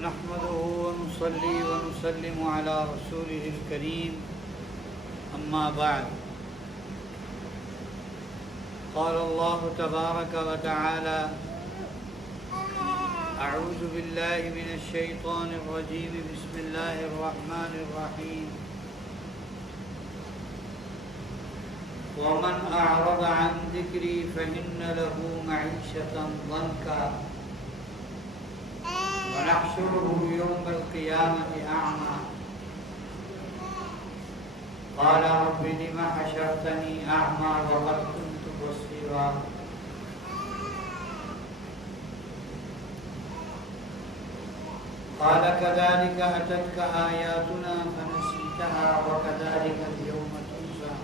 نحمده ونصلي ونسلم على رسوله الكريم أما بعد قال الله تبارك وتعالى أعوذ بالله من الشيطان الرجيم بسم الله الرحمن الرحيم ومن أعرض عن ذكري فإن له معيشة ضنكا ونحشره يوم القيامة أعمى قال رب لم حشرتني أعمى وقد كنت بصيرا قال كذلك أتتك آياتنا فنسيتها وكذلك اليوم تنسى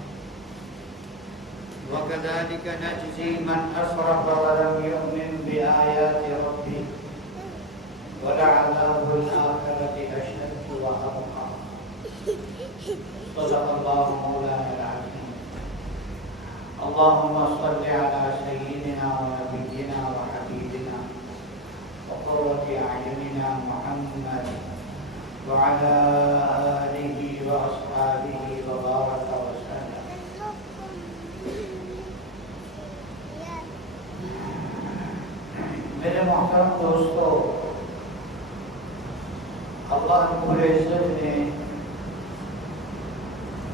وكذلك نجزي من أسرف ولم يؤمن بآيات ربه ولعذاب الآخرة أشد وأبقى صدق الله مولانا العظيم اللهم صل على سيدنا ونبينا وحبيبنا وقرة أعيننا محمد وعلى آله وأصحابه وبارك وسلم. میرے محترم دوستو، اللہ رب العزت نے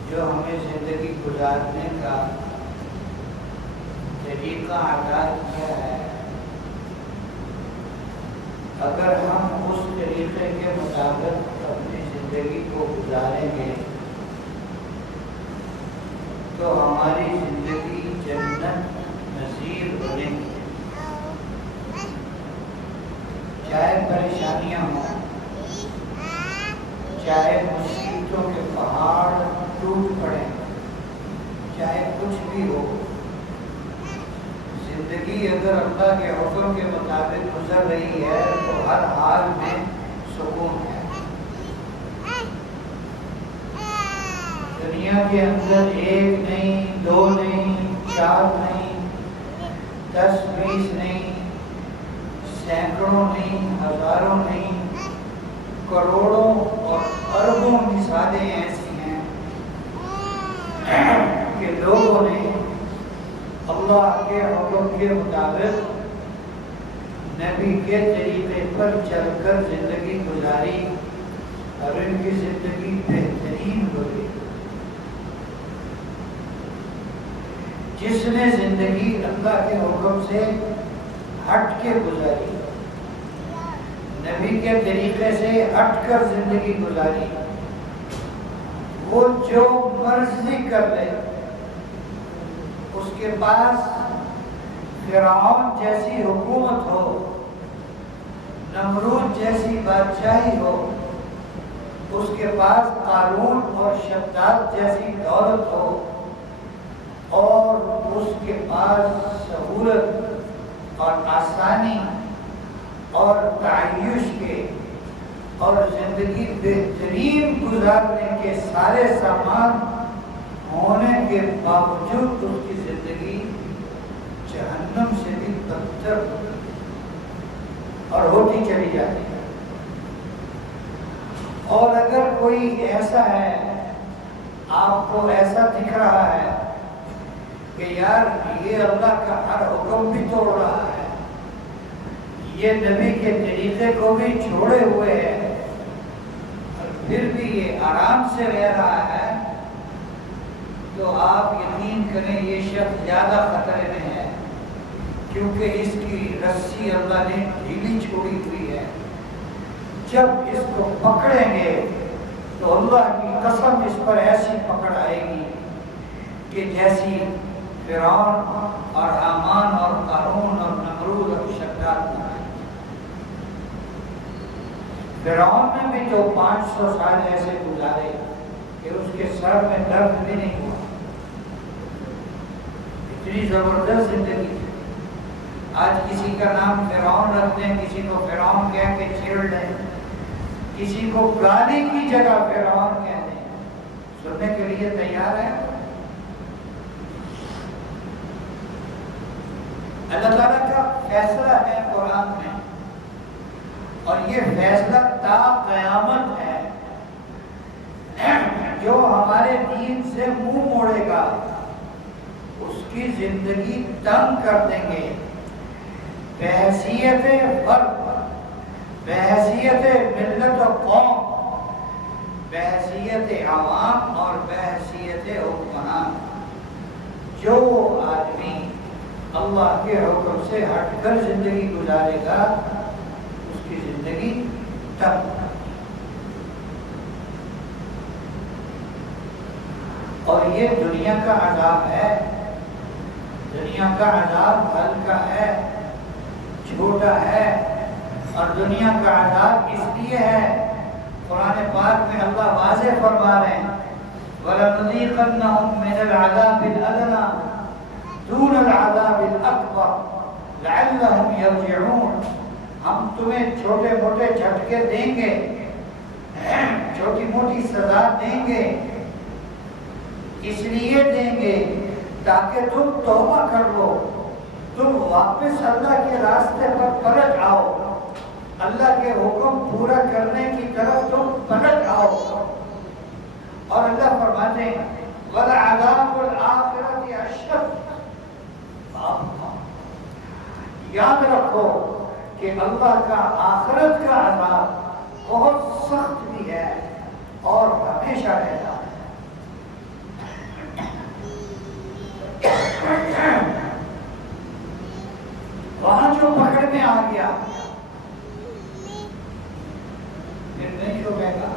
جو ہمیں زندگی گزارنے کا طریقہ عطا کیا ہے، اگر ہم اس طریقے کے مطابق اپنی زندگی کو گزاریں گے تو ہماری زندگی جنت نظیر بنے گی. چاہے پریشانیاں ہوں، چاہے مصیبتوں کے پہاڑ ٹوٹ پڑے، چاہے کچھ بھی ہو، زندگی اگر اللہ کے حکم کے مطابق گزر رہی ہے تو ہر حال میں سکون ہے. دنیا کے اندر ایک نہیں، دو نہیں، چار نہیں، 10 20 نہیں، سینکڑوں نہیں، ہزاروں نہیں، کروڑوں اور اربوں مثالیں ایسی ہیں کہ لوگوں نے اللہ کے حکم کے مطابق نبی کے طریقے پر چل کر زندگی گزاری اور ان کی زندگی بہترین ہو گئی. جس نے زندگی اللہ کے حکم سے ہٹ کے گزاری، نبی کے طریقے سے ہٹ کر زندگی گزاری، وہ جو مرضی کر لے، اس کے پاس فرعون جیسی حکومت ہو، نمرود جیسی بادشاہی ہو، اس کے پاس قارون اور شداد جیسی دولت ہو، اور اس کے پاس سہولت اور آسانی اور تعیش کے اور زندگی بہترین گزارنے کے سارے سامان ہونے کے باوجود اس کی زندگی جہنم سے بھی بدتر اور ہوتی چلی جاتی ہے. اور اگر کوئی ایسا ہے، آپ کو ایسا دکھ رہا ہے کہ یار یہ اللہ کا ہر حکم بھی توڑ رہا ہے، یہ نبی کے طریقے کو بھی چھوڑے ہوئے ہے، اور پھر بھی یہ آرام سے رہ رہا ہے، تو آپ یقین کریں یہ شخص زیادہ خطرے میں ہے، کیونکہ اس کی رسی اللہ نے ڈھیلی چھوڑی ہوئی ہے. جب اس کو پکڑیں گے تو اللہ کی قسم اس پر ایسی پکڑ آئے گی کہ جیسی فرعون اور حامان اور قارون اور نمرود اور شداد بنائے. فرعون نے بھی جو 500 سال ایسے گزارے کہ اس کے سر میں درد بھی نہیں ہوا. اتنی زبردست زندگی تھی. آج کسی کا نام فرعون رکھ دیں، کسی کو فرعون کہہ کے چھیڑ دیں، کسی کو گالی کی جگہ فرعون کہہ دیں، سننے کے لیے تیار ہے. اللہ تعالیٰ کا فیصلہ ہے قرآن میں، اور یہ فیصلہ تا قیامت ہے، جو ہمارے دین سے منہ موڑے گا اس کی زندگی تنگ کر دیں گے، بحیثیت فرد، بحیثیت ملت و قوم، بحیثیت عوام اور بحیثیت حکمران۔ جو آدمی اللہ کے حکم سے ہٹ کر زندگی گزارے گا اس کی زندگی تنگ۔ اور یہ دنیا کا عذاب ہے، دنیا کا عذاب ہلکا ہے، چھوٹا ہے، اور دنیا کا عذاب اس لیے ہے، قرآن پاک میں اللہ واضح فرما رہے ہیں وَلَنُذِيقَنَّهُم مِّنَ الْعَذَابِ الْأَدْنَىٰ دُونَ الْعَذَابِ الْأَكْبَرِ لَعَلَّهُمْ يَرْجِعُونَ۔ ہم تمہیں چھوٹے موٹے جھٹکے دیں گے، چھوٹی موٹی سزا دیں گے، اس لیے دیں گے تاکہ تم توبہ کر لو، تم واپس اللہ کے راستے پر پلٹ آؤ، اللہ کے حکم پورا کرنے کی طرف تم پلٹ آؤ۔ اور اللہ فرماتے ہیں وَلَعَذَابُ الْآخِرَةِ أَشَدُّ۔ یاد رکھو کہ اللہ کا آخرت کا عذاب بہت سخت بھی ہے اور ہمیشہ رہتا ہے۔ وہاں جو پکڑ میں آ گیا پھر نہیں چھوڑے گا،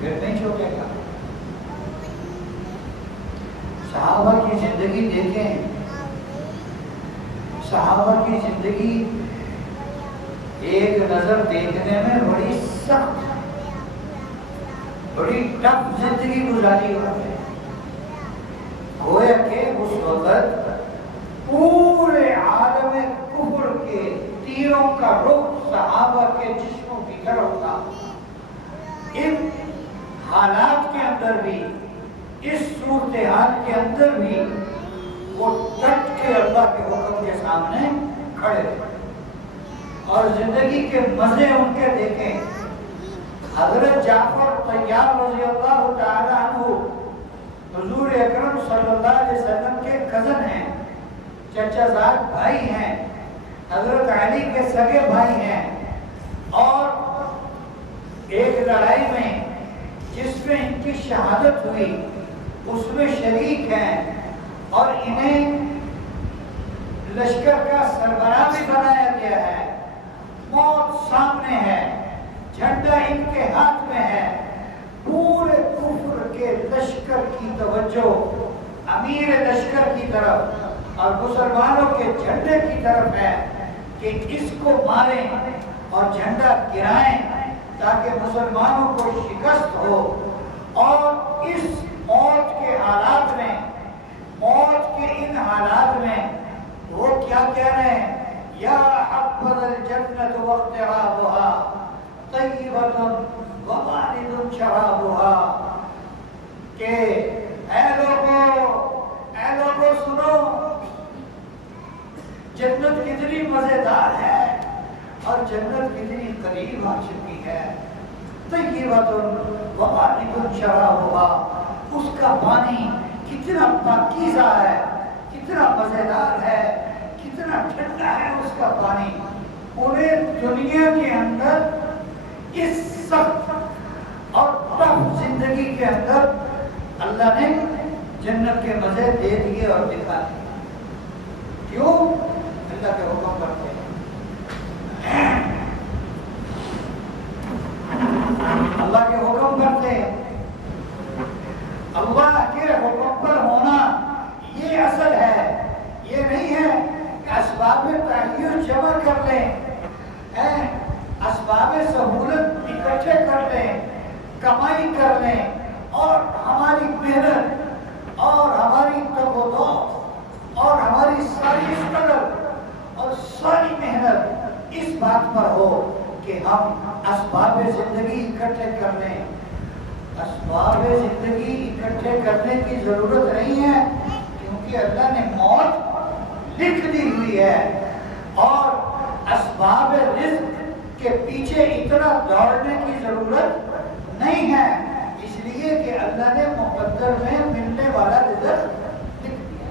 پھر نہیں چھوڑے گا۔ صحابہ کی زندگی دیکھیں، صحابہ کی زندگی ایک نظر دیکھنے میں بڑی سخت، بڑی ٹف زندگی گزاری ہوتی ہے۔ گویا کہ اس وقت پورے عالم کفر کے تیروں کا رخ صحابہ کے جسموں کی طرف تھا۔ ان حالات کے اندر بھی، اس صورتحال کے اندر بھی وہ ڈٹ کے اللہ کے حکم کے سامنے کھڑے اور زندگی کے مزے ان کے دیکھیں۔ حضرت جعفر طیار رضی اللہ تعالی عنہ حضور اکرم صلی اللہ علیہ وسلم کے کزن ہیں، چچا زاد بھائی ہیں، حضرت علی کے سگے بھائی ہیں، اور ایک لڑائی میں جس میں ان کی شہادت ہوئی اس میں شریک ہیں، اور انہیں لشکر کا سربراہ بھی بنایا گیا ہے۔ موت سامنے ہے، جھنڈا ان کے ہاتھ میں ہے، پورے کفر کے لشکر کی توجہ امیر لشکر کی طرف اور مسلمانوں کے جھنڈے کی طرف ہے کہ اس کو ماریں اور جھنڈا گرائیں تاکہ مسلمانوں کو شکست ہو۔ اور اس موت کے حالات میں، موت کے ان حالات میں وہ کیا کہہ رہے ہیں؟ یا حبذا الجنت واقترابها طیبۃ وبارد شرابها، کہ اے لوگوں سنو، جنت کتنی مزیدار ہے اور جنت کتنی قریب آ چکی ہے۔ طیبۃ وبارد شرابها، اس کا پانی کتنا پاکیزہ ہے، کتنا مزیدار ہے، کتنا ٹھنڈا ہے اس کا پانی۔ انہیں دنیا کے اندر اس سخت اور ٹف زندگی کے اندر اللہ نے جنت کے مزے دے دیے اور دکھا دیے۔ کیوں؟ اللہ کے حکم کرتے ہیں، اللہ کے حکم کرتے ہیں۔ اللہ کے حکم پر ہونا یہ اصل ہے، یہ نہیں ہے کہ اسباب تعیش جمع کر لیں، اسباب سہولت اکٹھے کر لیں، کمائی کر لیں، اور ہماری محنت اور ہماری تگ و دو اور ہماری ساری اسٹرگل اور ساری محنت اس بات پر ہو کہ ہم اسباب زندگی اکٹھے کر لیں۔ اسباب زندگی اکٹھے کرنے کی ضرورت نہیں ہے، کیونکہ اللہ نے موت لکھ دی ہوئی ہے، اور اسباب رزق کے پیچھے اتنا دوڑنے کی ضرورت نہیں ہے، اس لیے کہ اللہ نے مقدر میں ملنے والا رزق لکھ دیا۔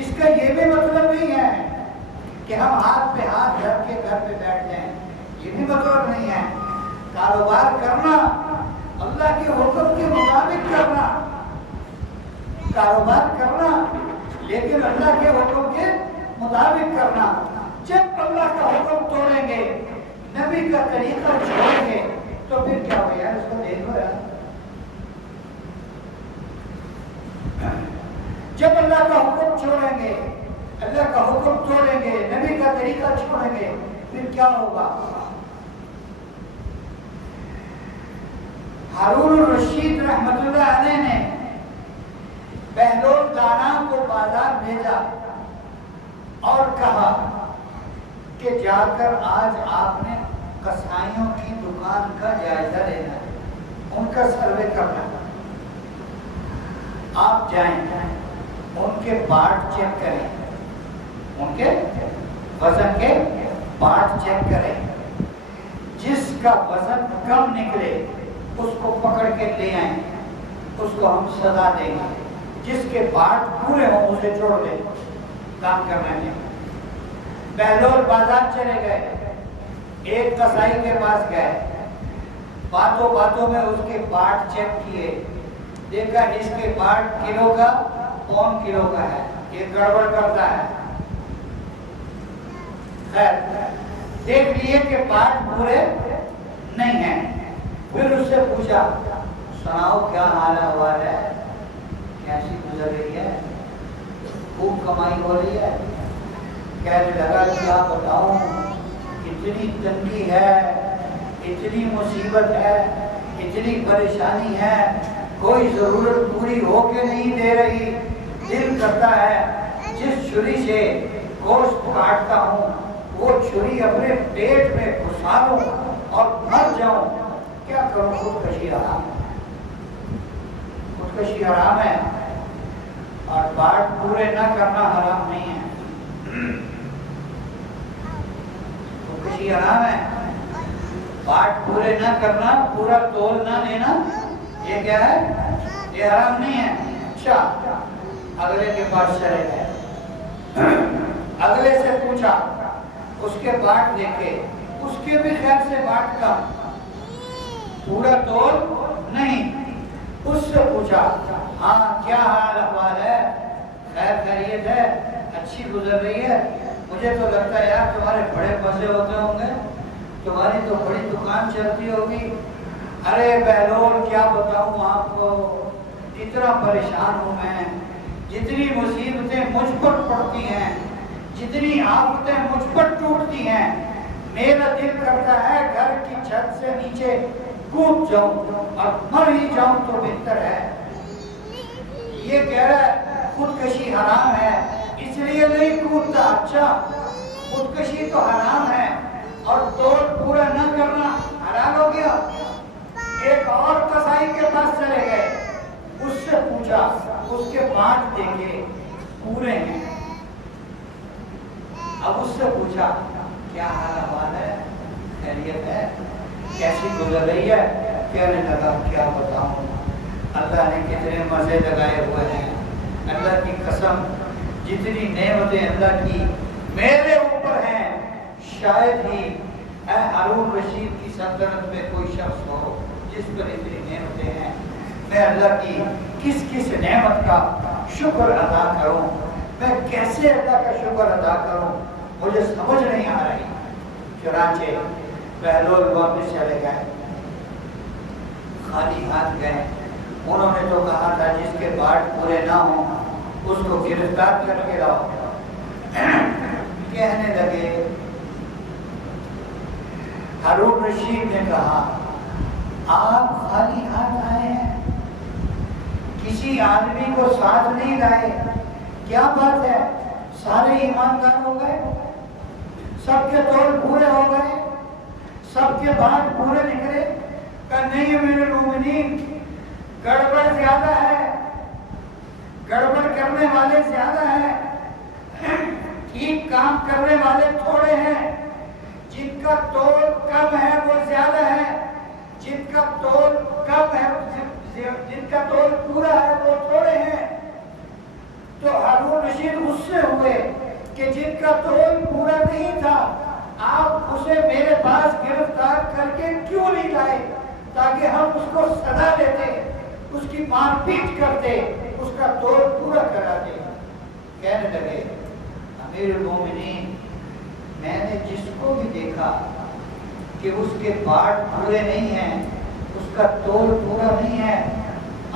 اس کا یہ بھی مطلب نہیں ہے کہ ہم ہاتھ پہ ہاتھ رکھ کے گھر پہ بیٹھ جائیں، یہ بھی مطلب نہیں ہے۔ کاروبار کرنا، اللہ کے حکم کے مطابق کرنا، کاروبار کرنا لیکن اللہ کے حکم کے مطابق کرنا۔ جب اللہ کا حکم توڑیں گے، نبی کا طریقہ چھوڑیں گے تو پھر کیا ہو یار، اس کو دیکھو یار۔ جب اللہ کا حکم چھوڑیں گے، اللہ کا حکم توڑیں گے، نبی کا طریقہ چھوڑیں گے، پھر کیا ہوگا؟ ہارون الرشید رحمت اللہ علیہ نے بہلول دانا کو بازار بھیجا اور کہا کہ جا کر آج آپ نے قصائیوں کی دکان کا جائزہ لینا ہے، ان کا سروے کرنا ہے۔ آپ جائیں، ان کے پارٹ چیک کریں، ان کے وزن کے پارٹ چیک کریں، جس کا وزن کم نکلے اس کو پکڑ کے لے آئیں، اس کو ہم سزا دیں گے، جس کے پارٹ پورے ہوں اسے چھوڑ دیں، کام کرنا نہیں۔ بہلول بازار چلے گئے، ایک قصائی کے پاس گئے، باتوں باتوں میں اس کے پارٹ چیک کیے، دیکھا اس کے پارٹ کلو کا پون کلو کا ہے، یہ گڑبڑ کرتا ہے۔ خیر دیکھ لیے کہ پارٹ پورے نہیں ہیں، پھر اس سے پوچھا سناؤ کیا حال ہوا ہے، کیسی گزر رہی ہے، خوب کمائی ہو رہی ہے؟ کہنے لگا کیا بتاؤں، اتنی تنگی ہے، اتنی مصیبت ہے، اتنی پریشانی ہے، کوئی ضرورت پوری ہو کے نہیں دے رہی، دل کرتا ہے جس چھری سے گوشت کاٹتا ہوں وہ چھری اپنے پیٹ میں گھسا لوں اور مر جاؤں، کیا کروں؟ خودکشی حرام ہے، خودکشی حرام ہے، اور پارٹ پورے نہ کرنا حرام نہیں ہے، خودکشی حرام ہے، پارٹ پورے نہ کرنا، پورا تول نہ لینا، یہ کیا ہے؟ یہ حرام نہیں ہے۔ اچھا اگلے کے پاس چلے گئے، اگلے سے پوچھا، اس کے پارٹ دیکھے، اس کے بھی خیر سے پارٹ کا پورا تول نہیں، اس سے پوچھا ہاں کیا حال احوال ہے، خیر خیریت ہے، اچھی گزر رہی ہے؟ مجھے تو لگتا ہے یار تمہارے بڑے مزے ہوتے ہوں گے، تمہاری تو بڑی دکان چلتی ہوگی۔ ارے بہلول کیا بتاؤں آپ کو، اتنا پریشان ہوں میں، جتنی مصیبتیں مجھ پر پڑتی ہیں، جتنی آفتیں مجھ پر ٹوٹتی ہیں، میرا دل کرتا ہے گھر کی چھت سے نیچے کود جاؤں اور مر ہی جاؤں تو بہتر ہے۔ یہ کہہ رہا ہے خودکشی حرام ہے اس لیے نہیں کودتا۔ اچھا خودکشی تو حرام ہے اور توڑ پورا نہ کرنا حلال ہو گیا۔ ایک اور قصائی کے پاس چلے گئے، اس سے پوچھا، اس کے پانچ دیکھے پورے ہیں، اب اس سے پوچھا کیا حال احوال ہے، خیریت ہے، کیسی گزر رہی ہے؟ کہنے لگا کیا بتاؤں، اللہ نے کتنے مزے لگائے ہوئے ہیں، اللہ کی قسم جتنی نعمتیں اللہ کی میرے اوپر ہیں، شاید ہی اے ہارون رشید کی سلطنت میں کوئی شخص ہو جس پر اتنی نعمتیں ہیں۔ میں اللہ کی کس کس نعمت کا شکر ادا کروں، میں کیسے اللہ کا شکر ادا کروں، مجھے سمجھ نہیں آ رہی۔ چنانچہ بہلول واپس چلے گئے، خالی ہاتھ گئے۔ انہوں نے تو کہا تھا جس کے پارٹ پورے نہ ہوں اس کو گرفتار کر کے لاؤ۔ کہنے لگے، ہارون رشید نے کہا آپ خالی ہاتھ آئے ہیں، کسی آدمی کو ساتھ نہیں لائے، کیا بات ہے؟ سارے ایماندار ہو گئے، سب کے تول پورے ہو گئے، سب کے بات پورے نکلے؟ کہ نہیں امیر المومنین، گڑبڑ زیادہ ہے، گڑبڑ کرنے والے زیادہ ہیں۔ ٹھیک کام کرنے والے تھوڑے ہیں، جن کا تول کم ہے وہ زیادہ ہے، جن کا تول کم ہے جن کا تول پورا ہے وہ تھوڑے ہیں۔ تو ہارون رشید غصے ہوئے کہ جن کا تول پورا نہیں تھا آپ اسے میرے پاس گرفتار کر کے کیوں نہیں لائے تاکہ ہم اس کو سزا دیتے، اس کی مار پیٹ کرتے، اس کا تول پورا کراتے۔ کہنے لگے امیر المومنین، میں نے جس کو بھی دیکھا کہ اس کے باٹ پورے نہیں ہیں، اس کا تول پورا نہیں ہے،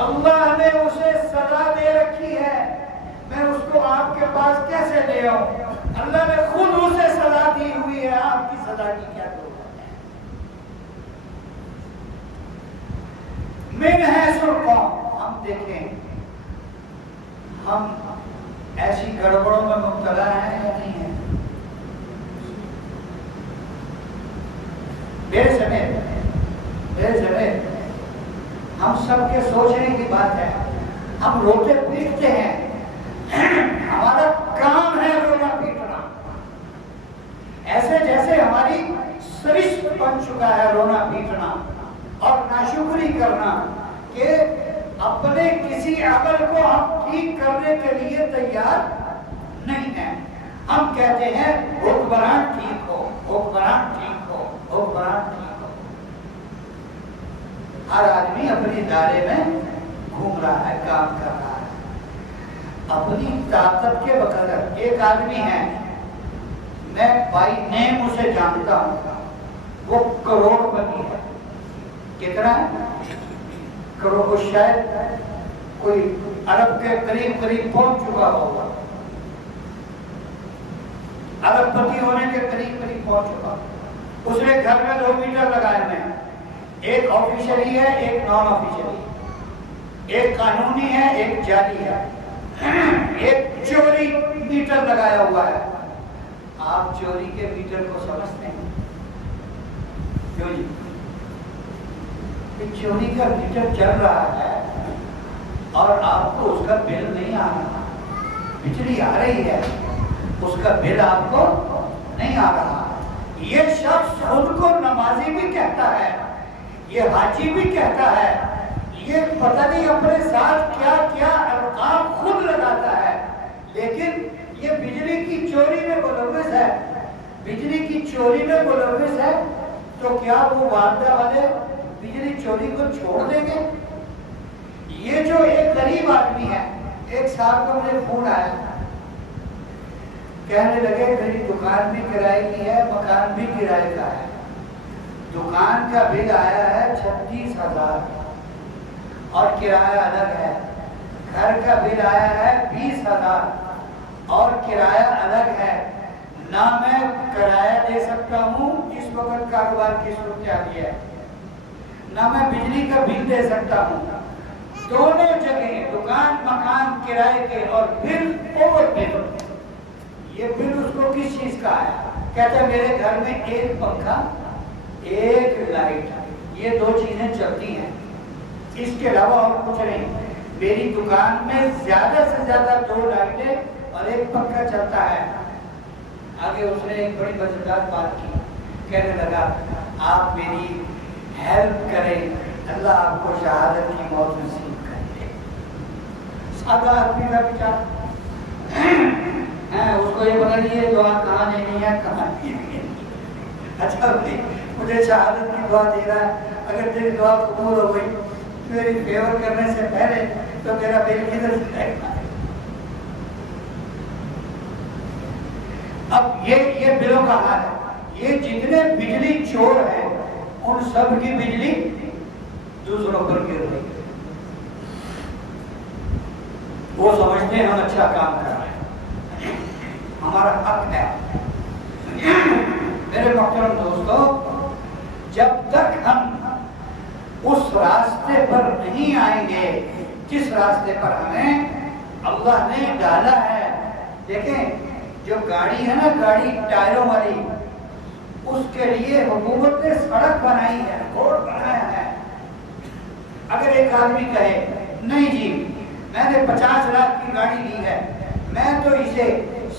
اللہ نے اسے سزا دے رکھی ہے، میں اس کو آپ کے پاس کیسے لے آؤں؟ اللہ نے خود اسے سزا دی ہوئی ہے، آپ کی سزا کی کیا ضرورت ہے؟ من حیث القوم، ہم دیکھیں ہم ایسی گڑبڑوں میں مبتلا ہیں یا نہیں ہیں؟ میرے سمیت ہم سب کے سوچنے کی بات ہے، ہم روتے پیٹتے ہیں، ہمارا کام ہے رونا پیٹنا، ایسے جیسے ہماری سرشت بن چکا ہے رونا پیٹنا اور ناشکری کرنا کہ اپنے کسی عمل کو ہم ٹھیک کرنے کے لیے تیار نہیں ہیں۔ ہم کہتے ہیں حکمران ٹھیک ہو، حکمران ٹھیک ہو، حکمران ٹھیک ہو۔ ہر آدمی اپنی دائرے میں گھوم رہا ہے، کام کر رہا ہے اپنی طاقت کے بقدر۔ ایک آدمی ہے، میں بائی نیم اسے جانتا ہوں، وہ کروڑ پتی ہے۔ کتنا ہے؟ کروڑ، شاید کوئی ارب کے قریب پہنچ چکا ہوگا، ارب پتی ہونے کے قریب پہنچ چکا۔ اس نے گھر میں 2 میٹر لگائے ہیں، ایک آفیشلی ہے، ایک نان آفیشلی، ایک قانونی ہے، ایک جعلی ہے، ایک چوری میٹر لگایا ہوا ہے۔ آپ چوری کے میٹر کو سمجھتے ہیں؟ چوری کا میٹر چل رہا ہے اور آپ کو اس کا بل نہیں آ رہا، بجلی آ رہی ہے، اس کا بل آپ کو نہیں آ رہا۔ یہ شخص خود کو نمازی بھی کہتا ہے، یہ حاجی بھی کہتا ہے، یہ پتہ نہیں اپنے ساتھ کیا کیا القاب خود لگاتا ہے، لیکن یہ بجلی کی چوری میں ملوث ہے، بجلی کی چوری میں ملوث ہے۔ تو کیا وہ والدہ والے بجلی چوری کو چھوڑ دیں گے؟ یہ جو ایک غریب آدمی ہے، ایک صاحب کو مجھے فون آیا، کہنے لگے میری دکان بھی کرائے کی ہے، مکان بھی کرائے کا ہے، دکان کا بل آیا ہے 36,000 اور کرایہ الگ ہے، گھر کا بل آیا ہے 20,000 اور کرایہ الگ ہے، نہ میں کرایہ دے سکتا ہوں، اس وقت کاروبار کی صورتحال ہے، نہ میں بجلی کا بل دے سکتا ہوں۔ دونوں جگہ دکان مکان کرائے کے اور بل اوور بل، یہ بل اس کو کس چیز کا آیا؟ کہتا ہے میرے گھر میں ایک پنکھا، ایک لائٹ، یہ 2 چیزیں چلتی ہیں، اس کے علاوہ اور کچھ نہیں۔ میری دکان میں زیادہ سے زیادہ 2 لائٹیں اور ایک پنکھا چلتا ہے۔ آگے اس نے ایک بڑی مزیدار بات کی، کہنے لگا آپ میری ہیلپ کریں، اللہ آپ کو شہادت کی موت نصیب کرے۔ سادہ آدمی کا بچار اس کو یہ پتہ نہیں ہے دعا کہاں لینی ہے، کہاں لینی ہے۔ اچھا بھائی مجھے شہادت کی دعا دے رہا ہے، اگر تیری دعا قبول ہو گئی میری فیور کرنے سے پہلے تو میرا بل کدھر سے جائے گا؟ اب یہ بلوں کا حال ہے، یہ جتنے بجلی چور ہیں ان سب کی بجلی دوسروں پر گر رہی ہے، وہ سمجھتے ہیں ہم اچھا کام کر رہے ہیں، ہمارا حق ہے۔ میرے محترم دوستو، جب تک ہم اس راستے پر نہیں آئیں گے جس راستے پر ہمیں اللہ نے ڈالا ہے، دیکھیں جو گاڑی ہے نا، گاڑی ٹائروں والی، اس کے لیے حکومت نے سڑک بنائی ہے، روڈ بنایا ہے۔ اگر ایک آدمی کہے نہیں جی میں نے 50 لاکھ کی گاڑی لی ہے، میں تو اسے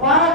5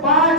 5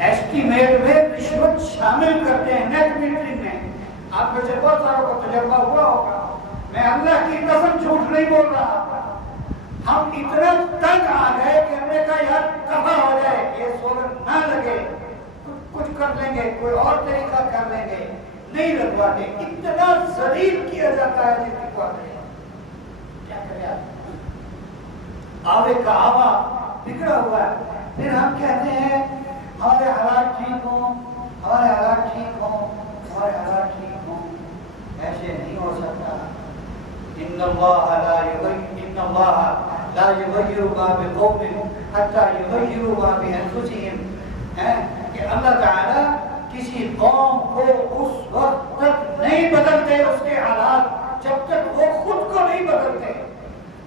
ایسٹیمیٹ میں رشوت شامل کرتے ہیں نیٹ میٹرنگ میں. آپ میں سے بہت ساروں کو تجربہ ہوا ہوگا. میں اللہ کی قسم جھوٹ نہیں بول رہا. ہم اتنا تنگ آ گئے کہ ہم نے کہا یار دفعہ ہو جائے, یہ سولر نہ لگے, کچھ کر لیں گے, کوئی اور طریقہ کر لیں گے, نہیں لگواتے. اتنا ذلیل کیا جاتا ہے جس کی بات ہے. کیا کرے آپ, آوے کا آوا بگڑا ہوا ہے. پھر ہم کہتے ہیں ہمارے حالات ٹھیک ہوں, ہمارے حالات ٹھیک ہوں, ہمارے حالات ٹھیک ہوں. ایسے نہیں ہو سکتا. ان اللہ لا یغیر ما بقوم حتی یغیروا ما بانفسہم. کہ اللہ تعالی کسی قوم کو اس وقت تک نہیں بدلتے اس کے حالات جب تک وہ خود کو نہیں بدلتے.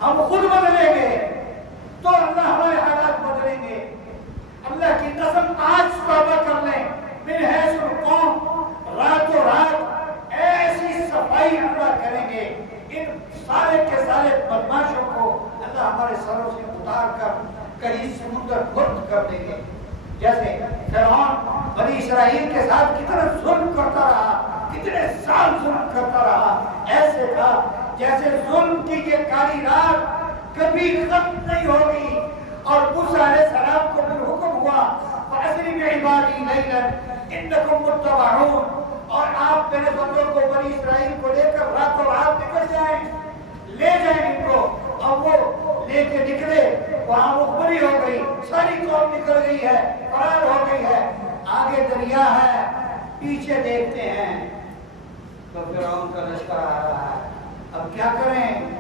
ہم خود بدلیں گے تو اللہ ہمارے حالات بدلیں گے. اللہ کی قسم آج توبہ کر لیں, من حیث القوم راتوں رات ایسی صفائی اللہ کریں گے, ان سارے کے سارے بدماشوں کو اللہ ہمارے سروں سے اتار کر کہیں سمندر خرد کر دیں گے. جیسے فرعون بنی اسرائیل کے ساتھ کتنا ظلم کرتا رہا, کتنے سال ظلم کرتا رہا, ایسے تھا جیسے ظلم کی یہ کالی رات کبھی ختم نہیں ہوگی. اور موسیٰ علیہ السلام کو پھر حکم ہوا فَأَسْرِ بِعِبَادِي لَيْلًا إِنَّكُمْ مُتَّبَعُونَ, اور آپ میرے بندوں کو بنی اسرائیل کو لے کر راتوں رات نکل جائیں, لے جائیں ان کو. اور وہ لے کے نکلے, وہاں مخبری ہو گئی, ساری قوم نکل گئی ہے, فرار ہو گئی ہے, آگے دریا ہے, پیچھے دیکھتے ہیں تو فرعون کا لشکر آ رہا ہے. اب کیا کریں؟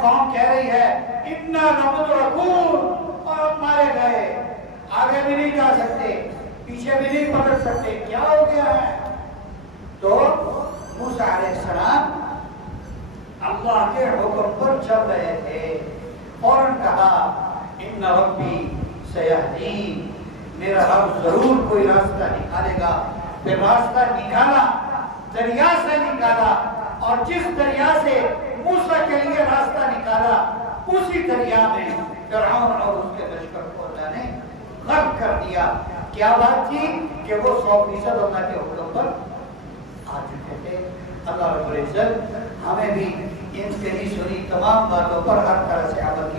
قوم کہہ رہی ہے اِنَّا لَمُدْرَكُونَ, اور مارے گئے, آگے بھی نہیں جا سکتے, پیچھے بھی نہیں پلٹ سکتے, کیا ہو گیا ہے؟ تو موسیٰ علیہ السلام اللہ کے حکم پر چل رہے تھے. فوراً کہا ان ربی سیہدین, میرا رب ضرور کوئی راستہ نکالے گا. پھر راستہ نکالا, دریا سے نکالا, اور جس دریا سے موسیٰ کے لیے راستہ نکالا اسی دریا میں فرعون اور اس کے لشکر کو اللہ نے غرق کر دیا. کیا بات تھی کہ وہ 100% اللہ کے حکم پر آ چکے تھے. اللہ رب العزت ہمیں بھی ان کہی سنی تمام باتوں پر ہر طرح سے عمل